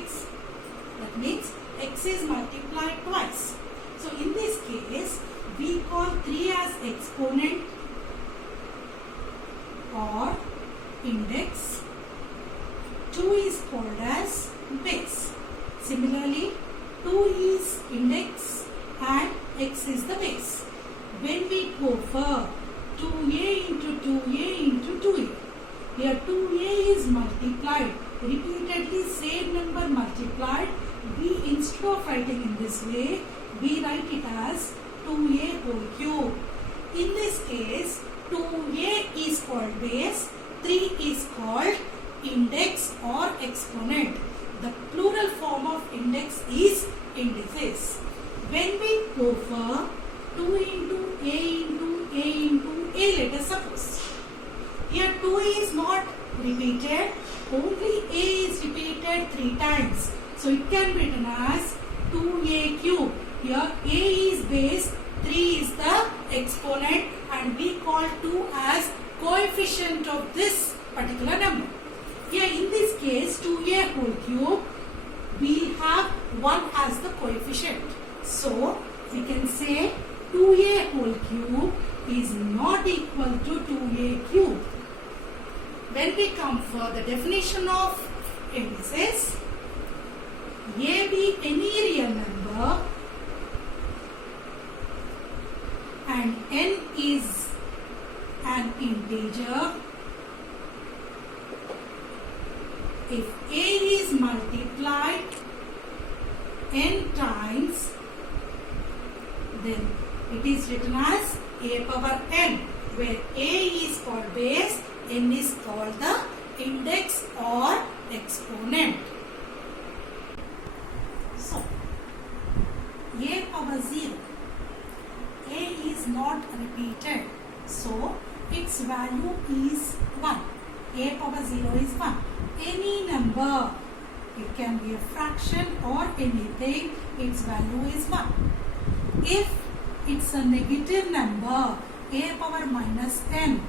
x. That means x is multiplied twice. So in this case, we call 3 as exponent or index. 2 is called as base. Similarly, 2 is index and x is the base. When we go for 2a into 2a into 2a, here 2a is multiplied, repeatedly same number multiplied. We, instead of writing in this way, we write it as 2a whole cube. In this case, 2a is called base, 3 is called index or exponent. The plural form of index is indices. When we go for 2 into a into a into a, let us suppose. Here 2 is not repeated, only a is repeated 3 times. So it can be written as 2a cube. Here a is base, 3 is the exponent, and we call 2 as coefficient of this particular number. Here in this case 2a whole cube, we have 1 as the coefficient. So we can say 2a whole cube is not equal to 2a cube. When we come for the definition of indices, a be any real number and n is an integer. If a is multiplied n times, then it is written as a power n, where a is called base, n is called the index or exponent. So, a power 0, a is not repeated, so its value is 1. A power 0 is 1. Any number, it can be a fraction or anything, its value is 1. If it's a negative number, a power minus n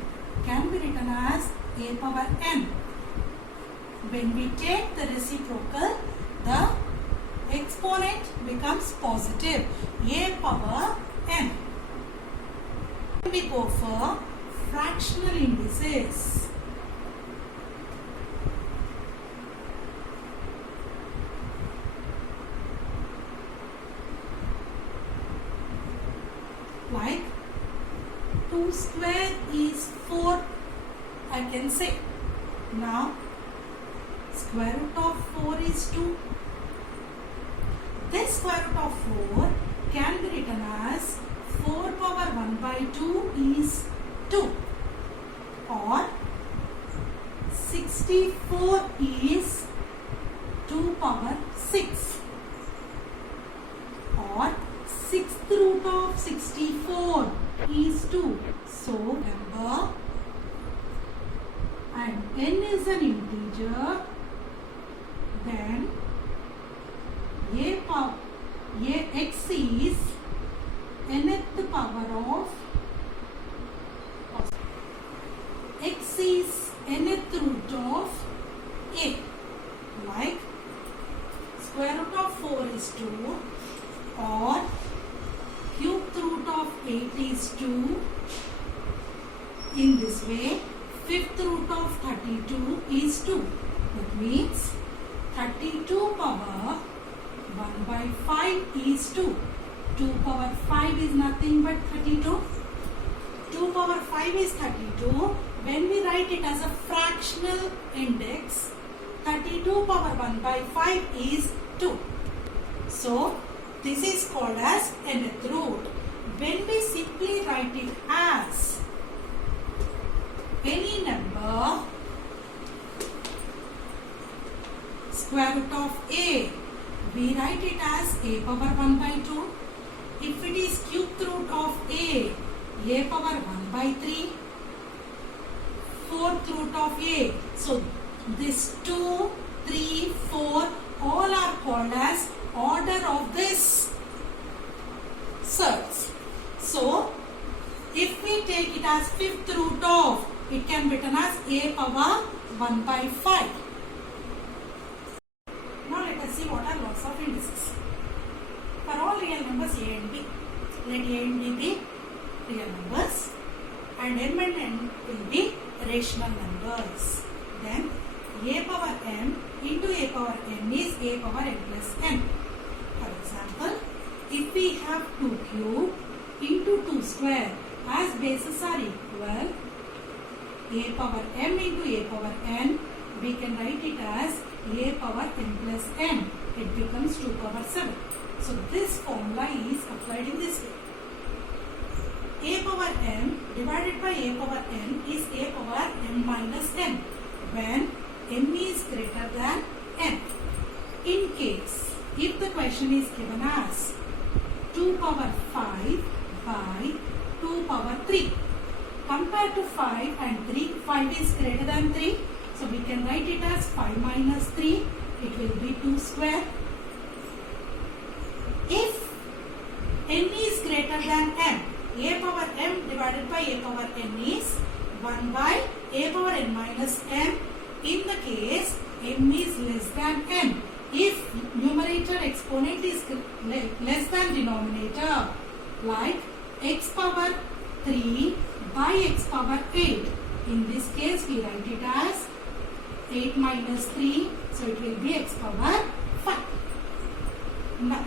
can be written as a power n. When we take the reciprocal, the exponent becomes positive, a power n. We go for fractional indices. Like 2 square is 4, I can say. Now square root of 4 is 2. This square root of 4 can be written as 4 power 1 by 2 is 2, or 64 is 2 power 6, or 6th root of 64 is 2. So number and n is an integer, then x is nth power of x is nth root of a. Like square root of 4 is 2, or cubed root of 8 is 2. In this way, 5th root of 32 is 2. That means 32 power 1 by 5 is 2. 2 power 5 is nothing but 32. 2 power 5 is 32. When we write it as a fractional index, 32 power 1 by 5 is 2. So this is called as nth root. When we simply write it as any number square root of a, we write it as a power 1 by 2. If it is cubed root of a power 1 by 3, 4th root of a. So this 2, 3, 4 all are called as order of this surds. So if we take it as 5th root of, it can be written as a power 1 by 5. Now let us see what are loss of indices. For all real numbers a and b, let a and b be real numbers and m and n will be rational numbers. Then a power m into a power n is a power n plus n. For example, if we have 2 cube into 2 square as bases are equal, a power m into a power n, we can write it as a power n plus n. It becomes 2 power 7. So this formula is applied in this way. A power m divided by a power n is a power m minus n when m is greater than n. In case, if the question is given as 2 power 5 by 2 power 3, compared to 5 and 3, 5 is greater than 3. So we can write it as 5 minus 3, it will be 2 square. If n is greater than m, a power m divided by a power n is 1 by a power n minus m. In the case m is less than n, if numerator exponent is less than denominator, like x power 3 by x power 8, in this case we write it as 8 minus 3, so it will be x power 5. Now,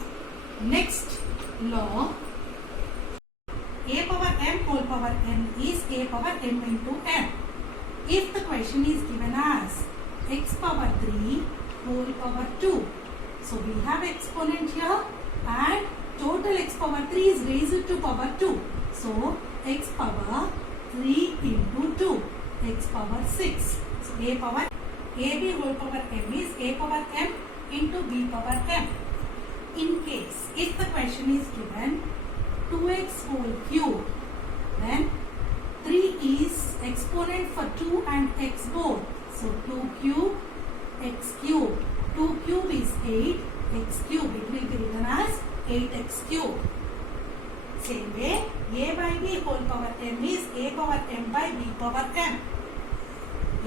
next law, a power m whole power n is a power m into n. If the question is given as x power 3 whole power 2, so we have exponent here and total x power 3 is raised to power 2. So x power 3 into 2, x power 6. So a power ab whole power m is a power m into b power m. In case, if the question is given 2x whole cube, then 3 is exponent for 2 and x both. So 2 cube, x cube. 2 cube is 8, x cube. It will be written as 8x cube. Same way, a by b whole power m is a power m by b power m.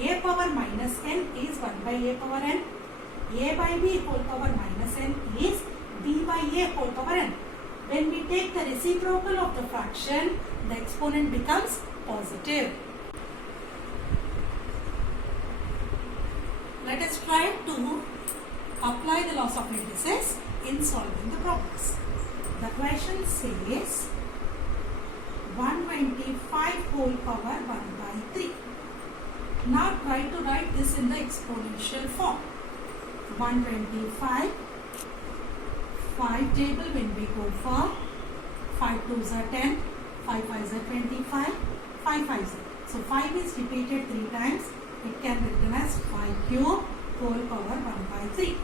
A power minus n is 1 by a power n. A by b whole power minus n is b by a whole power n. When we take the reciprocal of the fraction, the exponent becomes positive. Let us try to apply the laws of indices in solving the problems. The question says 125 whole power 1 by 3. Now try to write this in the exponential form. 125, 5 table when we go for 5 2s are 10, 5 5s are 25, 5 5s are. So 5 is repeated 3 times. It can be written as 5 cube whole power 1 by 3.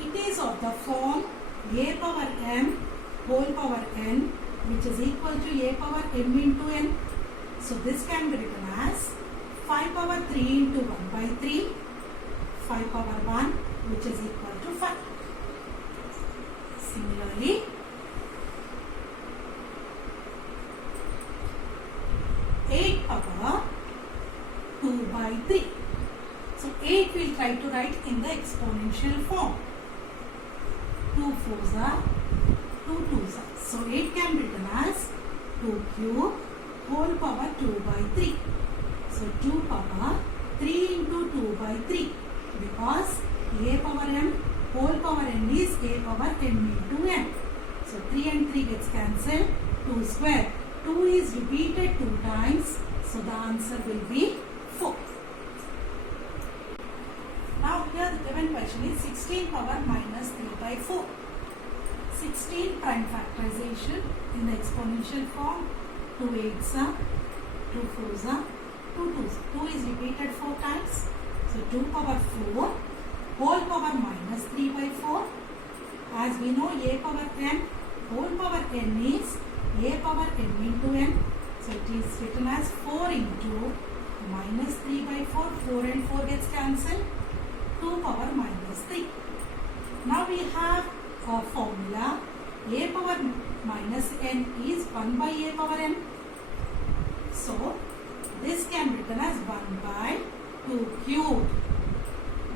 It is of the form a power m whole power n, which is equal to a power m into n. So this can be written as 5 power 3 into 1 by 3, 5 power 1, which is equal to 5. Similarly, 8 power 2 by 3. So 8 we'll try to write in the exponential form. 2 4s are 2 2s are. So 8 can be written as 2 cube whole power 2 by 3. So 2 power 3 into 2 by 3, because a power m whole power n is a power m into n. So 3 and 3 gets cancelled. 2 square. 2 is repeated 2 times. So the answer will be 4. Now here the given question is 16 power minus 3 by 4. 16 prime factorization in the exponential form. 2 8s are, 2 4s are, 2 2s. 2 is repeated 4 times. So 2 power 4 whole power minus 3 by 4. As we know, a power n whole power n is a power n into n. So it is written as 4 into minus 3 by 4. 4 and 4 gets cancelled. 2 power minus 3. Now we have a formula. A power minus n is 1 by a power n. So this can be written as 1 by 2 cubed.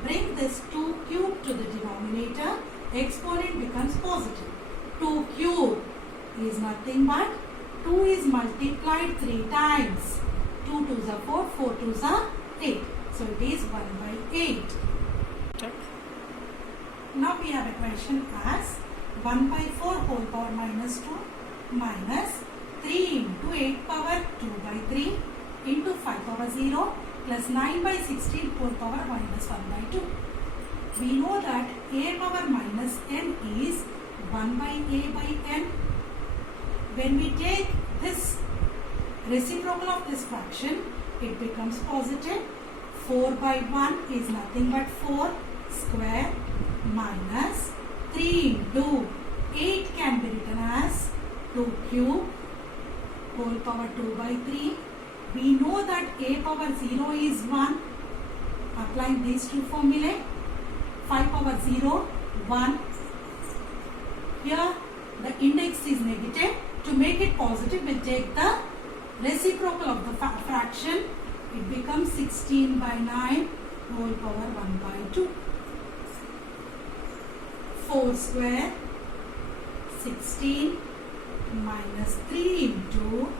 Bring this 2 cubed to the denominator. is nothing but 2 is multiplied 3 times. 2 2s are 4, 4 2s are 8. So it is 1 by 8. Now we have a question as 1 by 4 whole power minus 2 minus 3 into 8 power 2 by 3 into 5 power 0 plus 9 by 16 whole power minus 1 by 2. We know that a power minus n is 1 by a by n. When we take this reciprocal of this fraction, it becomes positive. 4 by 1 is nothing but 4 square minus 3 into 8 can be written as 2 cube whole power 2 by 3. We know that a power 0 is 1. Applying these two formulae, 5 power 0, 1. Here the index is negative. To make it positive, we'll take the reciprocal of the fraction. It becomes 16 by 9 whole power 1 by 2. 4 square 16 minus 3 into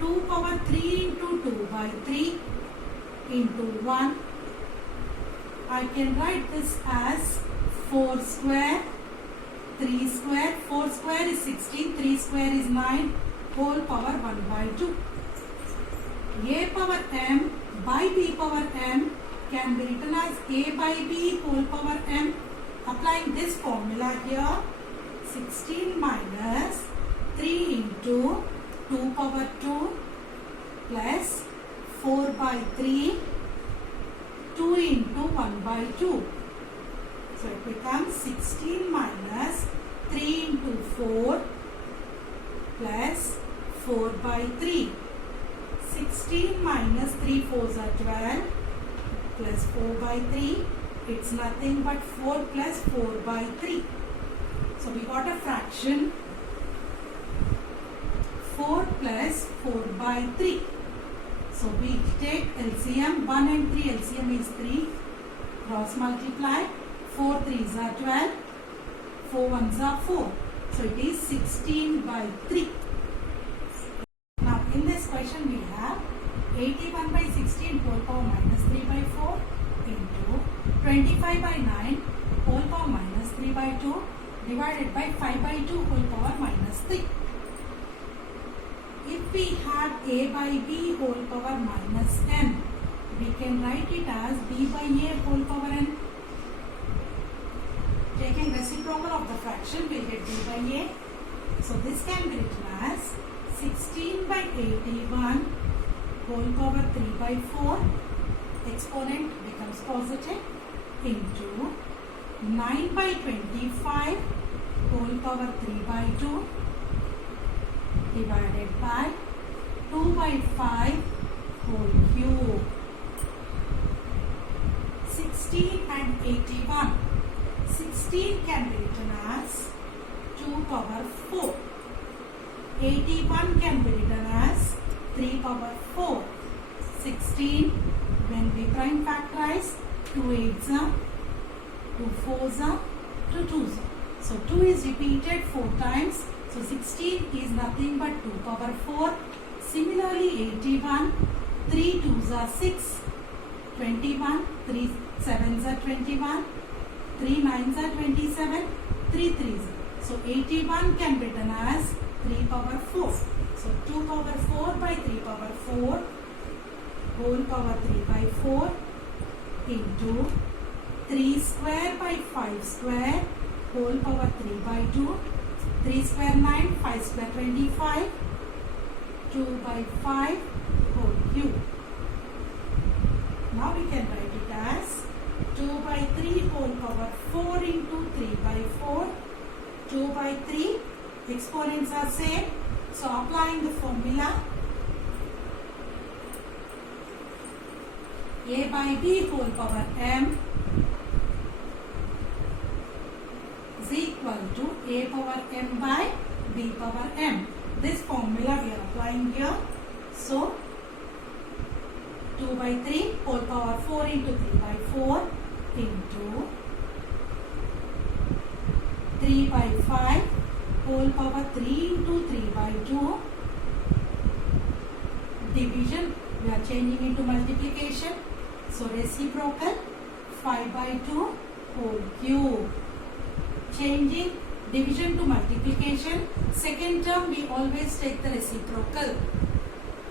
2 power 3 into 2 by 3 into 1. I can write this as 4 square 3 square. 4 square is 16, 3 square is 9 whole power 1 by 2. A power m by b power m can be written as a by b whole power m. Applying this formula here, 16 minus 3 into 2 power 2 plus 4 by 3, 2 into 1 by 2. So it becomes 16 minus 3 into 4 plus 4 by 3. 16 minus 3 4s are 12 plus 4 by 3. It's nothing but 4 plus 4 by 3. So we got a fraction 4 plus 4 by 3. So we take LCM, 1 and 3, LCM is 3. Cross multiply, 4 3s are 12, 4 1s are 4. So it is 16 by 3. Now in this question we have 81 by 16 whole power minus 3 by 4 into 25 by 9 whole power minus 3 by 2 divided by 5 by 2 whole power minus 3. If we have a by b whole power minus n, we can write it as b by a whole power n. Taking reciprocal of the fraction, we will get b by a. So this can be written as 16 by 81 whole power 3 by 4. Exponent becomes positive into 9 by 25 whole power 3 by 2 divided by 2 by 5 whole cube. 16 and 81. 16 can be written as 2 power 4. 81 can be written as 3 power 4. 16 when we prime factorize, 2 8s are, 2 4s are, 2 2s are. So 2 is repeated 4 times. So 16 is nothing but 2 power 4. Similarly 81, 3 2s are 6, 21, 3 7s are 21, 3 9s are 27, 3 3s. So 81 can be written as 3 power 4. So 2 power 4 by 3 power 4 whole power 3 by 4 into 3 square by 5 square whole power 3 by 2. 3 square 9, 5 square 25, 2 by 5 whole cube. Now we can write it as 2 by 3 whole power 4 into 3 by 4, 2 by 3, exponents are same. So applying the formula, a by b whole power m is equal to a power m by b power m. This formula we are applying here. So 2 by 3 whole power 4 into 3 by 4 into 3 by 5 whole power 3 into 3 by 2. Division, we are changing into multiplication. So reciprocal 5 by 2 whole cube. Changing division to multiplication. Second term we always take the reciprocal.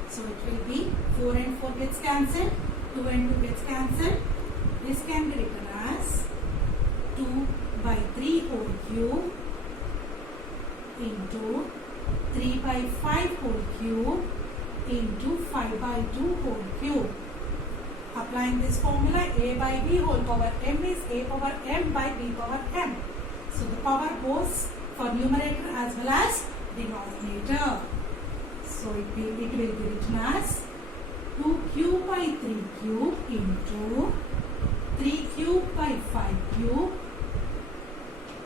So it will be 4 and 4 gets cancelled. 2 and 2 gets cancelled. This can be written as 2 by 3 whole cube into 3 by 5 whole cube into 5 by 2 whole cube. Applying this formula, a by b whole power m is a power m by b power m. So the power goes for numerator as well as denominator. So it will be written as 2 cube by 3 cube into 3 cube by 5 cube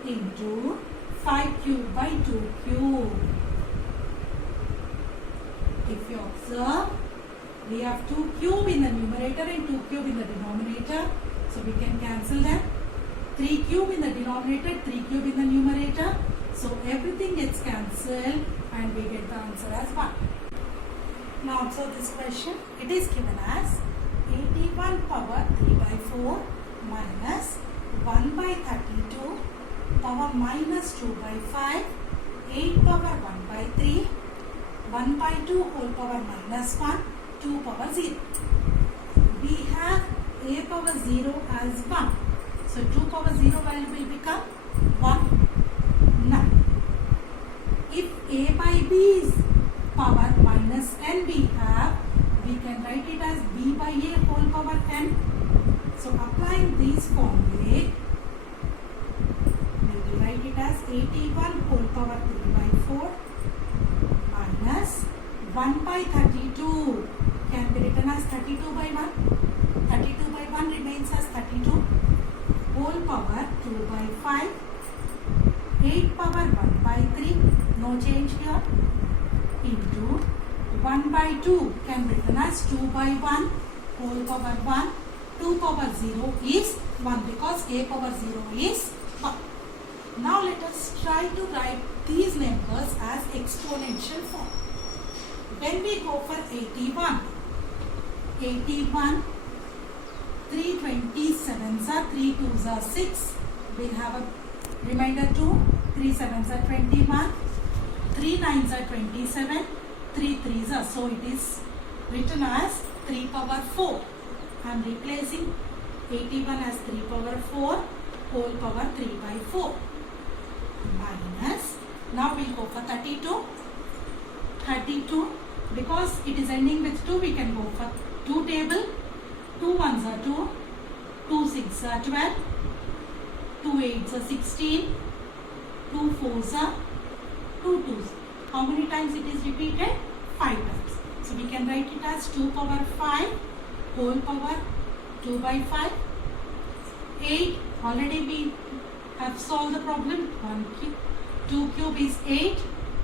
into 5 cube by 2 cube. If you observe, we have 2 cube in the numerator and 2 cube in the denominator. So we can cancel them. 3 cube in the denominator, 3 cube in the numerator. So everything gets cancelled and we get the answer as 1. Now observe this question. It is given as 81 power 3 by 4 minus 1 by 32 power minus 2 by 5, 8 power 1 by 3, 1 by 2 whole power minus 1, 2 power 0. We have a power 0 as 1. So 2 power 0 value will become 1. Now, if a by b is power minus n we have, we can write it as b by a whole power n. So applying these formulae, we will write it as 81 whole power 3 by 4 minus 1 by 32 can be written as 32 by 1. 32 by 1 remains as 32 whole power 2 by 5, 8 power 1 by 3, no change here, into 1 by 2 can be written as 2 by 1 whole power 1, 2 power 0 is 1 because a power 0 is 1. Now let us try to write these numbers as exponential form. When we go for 81, 3 27s are 3 2s are 6. We'll have a remainder 2. 3 7s are 21. 3 9s are 27. 3 3s are, so it is written as 3 power 4. I am replacing 81 as 3 power 4 whole power 3 by 4 minus, now we'll go for 32. 32, because it is ending with 2, we can go for 2 table. 2 1s are 2, 2 6s are 12, 2 8s are 16, 2 4s are 2 2s. How many times it is repeated? 5 times. So we can write it as 2 power 5 whole power 2 by 5. 8, already we have solved the problem. 1 cube, 2 cube is 8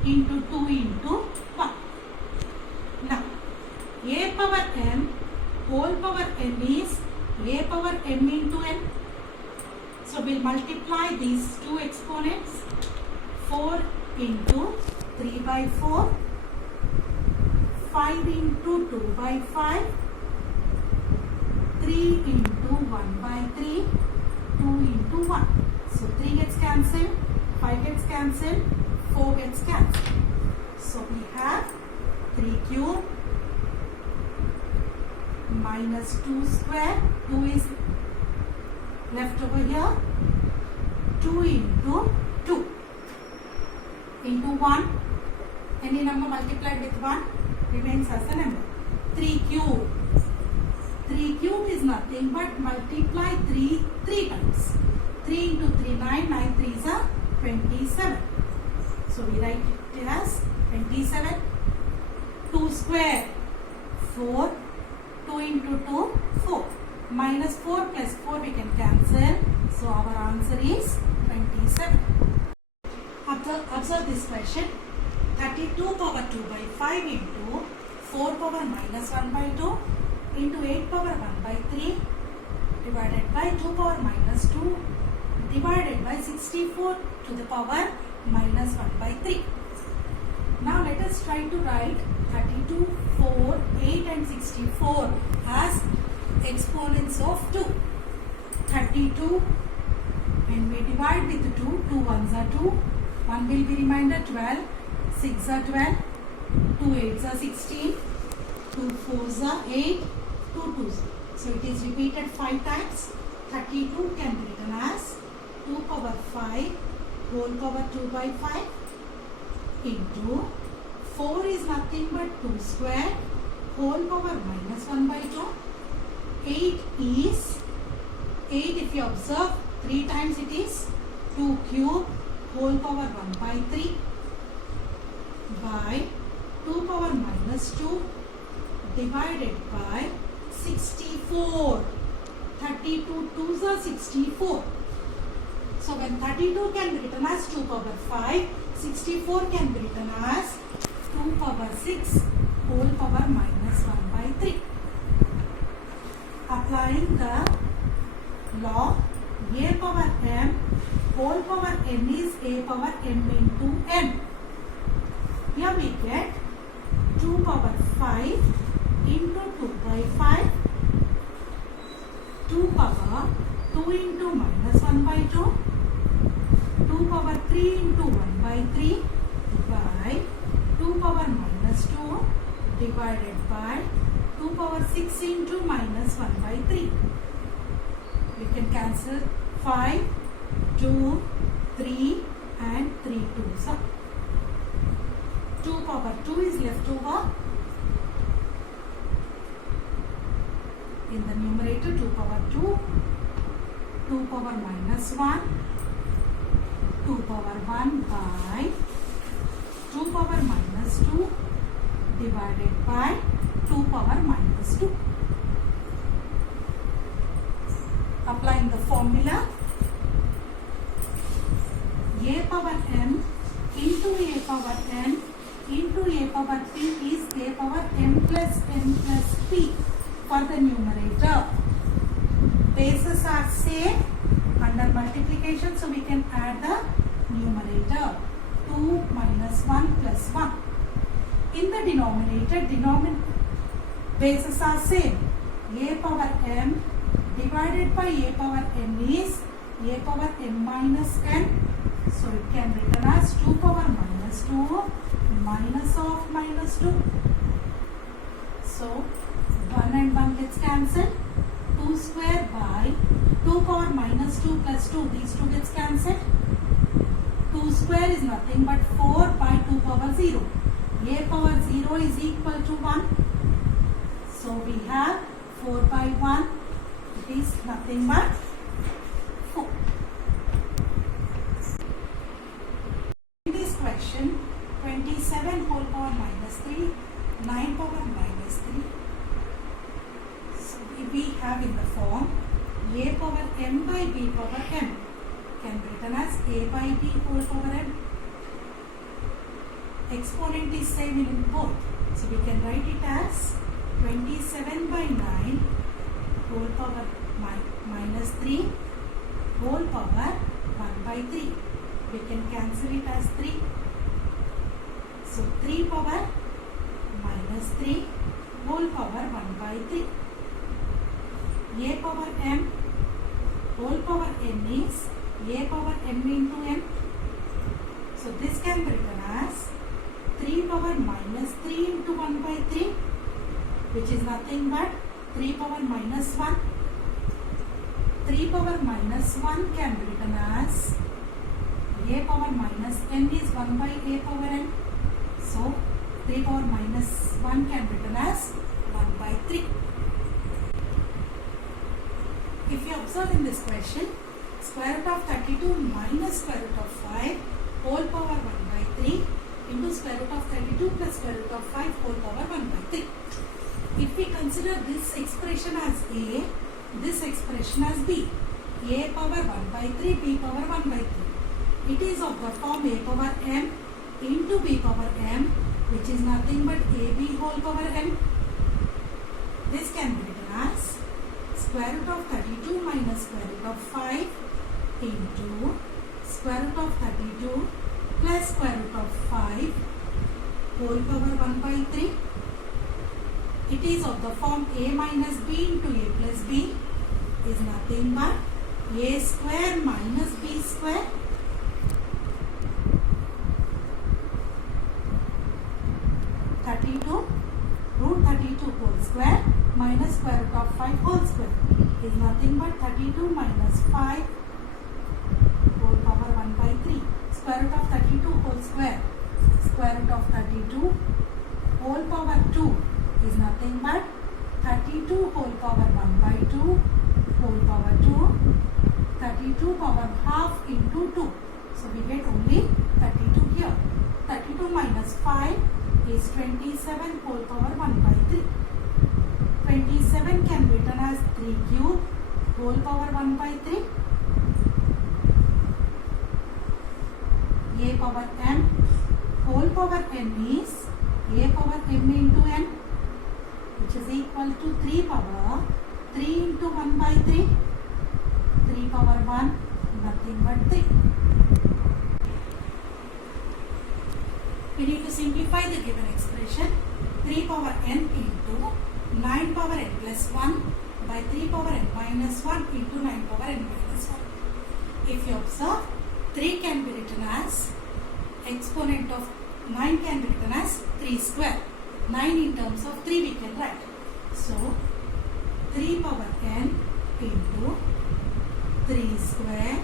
into 2 into 1. Now, a power m whole power m is a power m into n. So we'll multiply these two exponents. 4 into 3 by 4, 5 into 2 by 5, 3 into 1 by 3, 2 into 1. So 3 gets cancelled, 5 gets cancelled, 4 gets cancelled. So we have 3 cube minus 2 square, 2 is left over here, 2 into 2 into 1, any number multiplied with 1 remains as a number. 3 cube, 3 cube is nothing but multiply 3 times. 3 into 3, 9, 9 3s are 27. So we write it as 27. 2 square, 4, 2 into 2, 4. Minus 4 plus 4 we can cancel. So our answer is 27. Observe this question. 32 power 2 by 5 into 4 power minus 1 by 2 into 8 power 1 by 3 divided by 2 power minus 2 divided by 64 to the power minus 1 by 3. Now let us try to write 32, 4, 8 and 64 as exponents of 2. 32, when we divide with 2, 2 ones are 2, 1 will be remainder 12, 6 are 12, 2 8s are 16, 2 4s are 8, 2 2s. So it is repeated 5 times. 32 can be written as 2 power 5 whole power 2 by 5 into 4 is nothing but 2 square whole power minus 1 by 2. 8 is 8 if you observe 3 times it is 2 cube whole power 1 by 3 by 2 power minus 2 divided by 64. 32 2s are 64. So when 32 can be written as 2 power 5, 64 can be written as 2 power 6 whole power minus 1 by 3. Applying the law a power m whole power n is a power m into n. Here we get 2 power 5 into 2 by 5, 2 power 2 into minus 1 by 2, 2 power 3 into 1 by 3 by 2 power minus 2 divided by 2 power 6 into minus 1 by 3. We can cancel 5, 2, 3 and 3 2s. 2 power 2 is left over. In the numerator 2 power 2, 2 power minus 1, 2 power 1 by 2 power minus 2 divided by 2 power minus 2. Applying the formula, a power m into a power n into a power p is a power m plus n plus p for the numerator. Bases are same under multiplication, so we can add the numerator 2 minus 1 plus 1. In the denominator, bases are same. A power m divided by a power n is a power m minus n. So it can be written as 2 power minus 2 minus of minus 2. So 1 and 1 gets cancelled. 2 square by 2 power minus 2 plus 2. These 2 gets cancelled. 2 square is nothing but 4 by 2 power 0. A power 0 is equal to 1. So we have 4 by 1. It is nothing but 4. In this question, 27 whole power minus 3, 9 power minus 3. So we have in the form a power m by b power m can be written as a by b whole power m. Exponent is same in both. So we can write it as 27 by 9 whole power minus 3 whole power 1 by 3. We can cancel it as 3. So 3 power minus 3 whole power 1 by 3. A power m whole power n is a power m into m. So this can be written as 3 power minus 3 into 1 by 3, which is nothing but 3 power minus 1. 3 power minus 1 can be written as a power minus n is 1 by a power n. So 3 power minus 1 can be written as 1 by 3. If you observe in this question, square root of 32 minus square root of 5 whole power 1 by 3 into square root of 32 plus square root of 5 whole power 1 by 3. If we consider this expression as A, this expression as B, A power 1 by 3, B power 1 by 3. It is of the form A power m into B power m, which is nothing but AB whole power m. This can be written as square root of 32 minus square root of 5 into square root of 32 plus square root of 5 whole power 1 by 3. It is of the form a minus b into a plus b is nothing but a square minus b square. Root 32 whole square minus square root of 5 whole square is nothing but 32 minus 5 whole power 1 by 3. Square root of 32 whole square root of 32 whole power 2 is nothing but 32 whole power 1 by 2 whole power 2, 32 power half into 2. So we get only 32 here. 32 minus 5 is 27 whole power 1 by 3. 27 can be written as 3 cube whole power 1 by 3. A power m whole power n is a power m into n, which is equal to 3 power 3 into 1 by 3. 3 power 1 nothing but 3. We need to simplify the given expression. 3 power n into 9 power n plus 1 by 3 power n minus 1 into 9 power n minus 1. If you observe, 3 can be written as exponent of 9 can be written as 3 square. 9 in terms of 3 we can write. So 3 power n into 3 square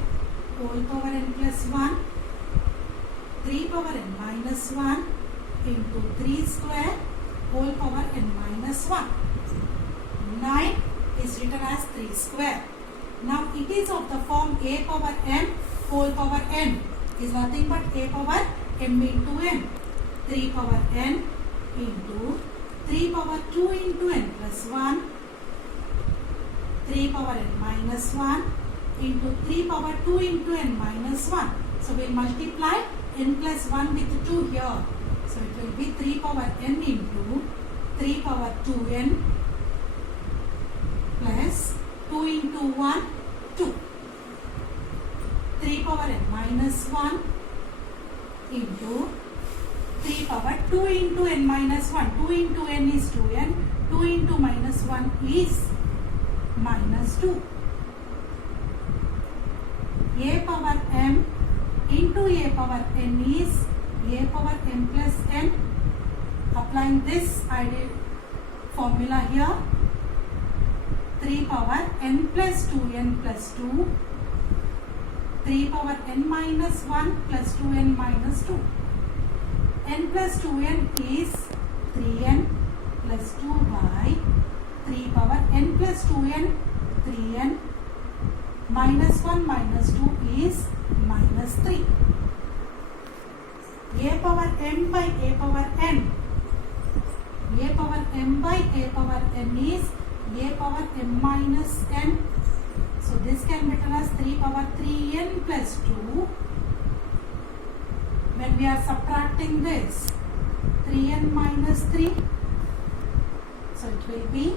whole power n plus 1, 3 power n minus 1 into 3 square whole power n minus 1. 9 is written as 3 square. Now it is of the form a power m whole power n is nothing but a power m into n. 3 power n into 3 power 2 into n plus 1, 3 power n minus 1 into 3 power 2 into n minus 1. So we will multiply n plus 1 with 2 here. So it will be 3 power n into 3 power 2n plus 2 into 1, 2. 3 power n minus 1 into 3 power 2 into n minus 1. 2 into n is 2n. 2 into minus 1 is minus 2. A power m into a power n is a power m plus n. Applying this ideal formula here, 3 power n plus 2n plus 2, 3 power n minus 1 plus 2n minus 2. n plus 2n is 3n plus 2 by 3 power n plus 2n, 3n minus 1 minus 2 is minus 3. A power m by a power n. A power m by a power n is a power m minus n. So this can be written as 3 power 3n plus 2. When we are subtracting this, 3n minus 3. So it will be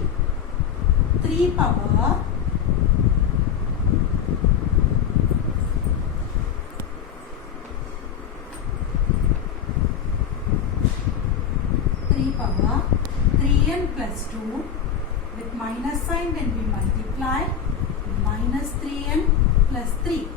3 power 3n plus 2 with minus sign when we multiply, minus 3n plus 3.